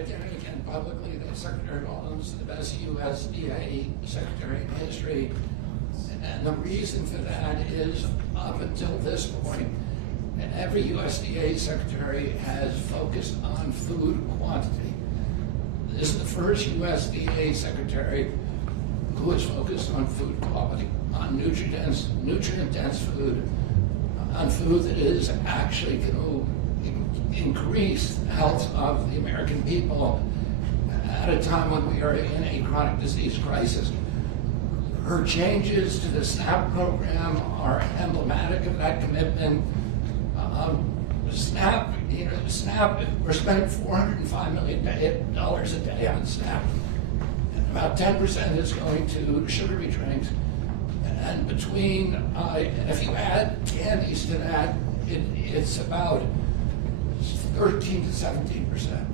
again and again publicly that Secretary Rollins is the best USDA secretary in history. And the reason for that is, up until this point, every USDA secretary has focused on food quantity. This is the first USDA secretary who is focused on food quality, on nutrient-dense food, on food that is actually going to increase the health of the American people at a time when we are in a chronic disease crisis. Her changes to the SNAP program are emblematic of that commitment. SNAP, we're spending $405 million a day on SNAP. And about 10% is going to sugary drinks. And between, if you add candies to that, it's about 13 to 17%.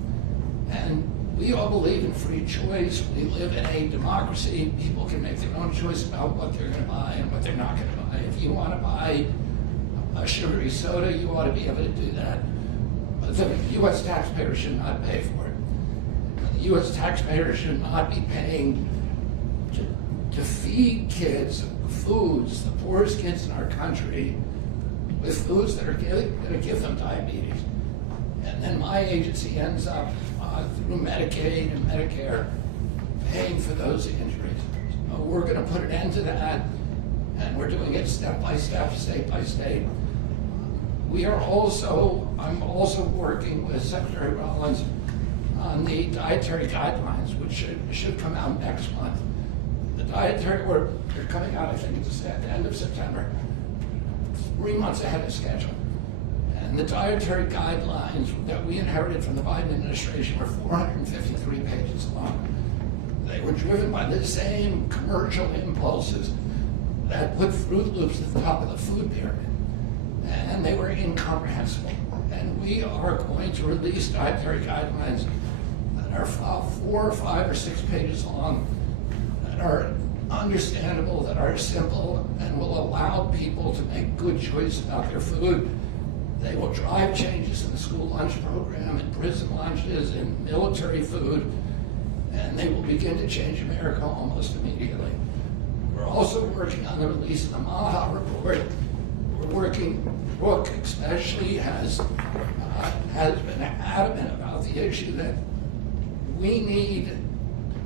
And we all believe in free choice. We live in a democracy. People can make their own choice about what they're going to buy and what they're not going to buy. If you want to buy a sugary soda, you ought to be able to do that. But the U.S. taxpayer should not pay for it. The U.S. taxpayer should not be paying to feed kids foods, the poorest kids in our country, with foods that are going to give them diabetes. And then my agency ends up through Medicaid and Medicare paying for those injuries. We're going to put an end to that, and we're doing it step by step, state by state. I'm also working with Secretary Rollins on the dietary guidelines, which should come out next month. The they're coming out, I think it's at the end of September, 3 months ahead of schedule. And the dietary guidelines that we inherited from the Biden administration were 453 pages long. They were driven by the same commercial impulses that put Fruit Loops at the top of the food pyramid. And they were incomprehensible. And we are going to release dietary guidelines that are 4 or 5 or 6 pages long, that are understandable, that are simple, and will allow people to make good choices about their food. They will drive changes in the school lunch program, in prison lunches, in military food, and they will begin to change America almost immediately. We're also working on the release of the MAHA report. Brooke especially has been adamant about the issue that we need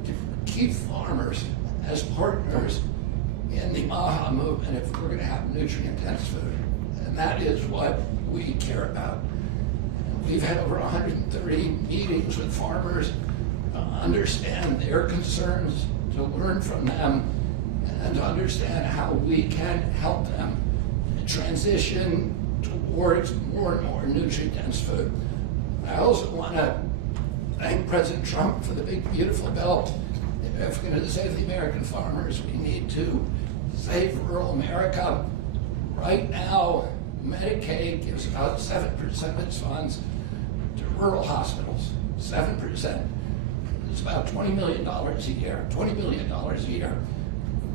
to keep farmers as partners in the MAHA movement if we're going to have nutrient-dense food. And that is what we care about. We've had over 130 meetings with farmers to understand their concerns, to learn from them, and to understand how we can help them transition towards more and more nutrient-dense food. I also want to thank President Trump for the big, beautiful bill. If we're going to save the American farmers, we need to save rural America. Right now, Medicaid gives about 7% of its funds to rural hospitals, 7%. It's about $20 million a year, $20 billion a year.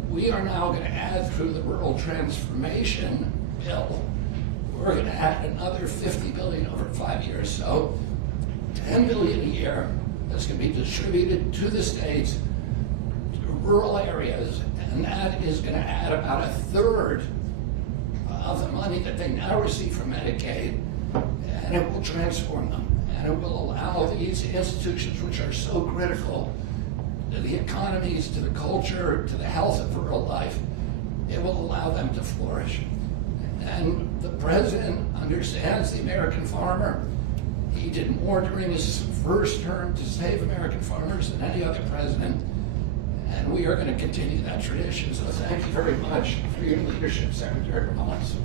We are now going to add through the Rural Transformation Bill, we're going to add another $50 billion over 5 years. So $10 billion a year that's going to be distributed to the states, to rural areas, and that is going to add about 1/3 of the money that they now receive from Medicaid, and it will transform them. And it will allow these institutions, which are so critical to the economies, to the culture, to the health of rural life, it will allow them to flourish. And the president understands the American farmer. He did more during his first term to save American farmers than any other president. And we are going to continue that tradition. So thank you very much for your leadership, Secretary Rollins.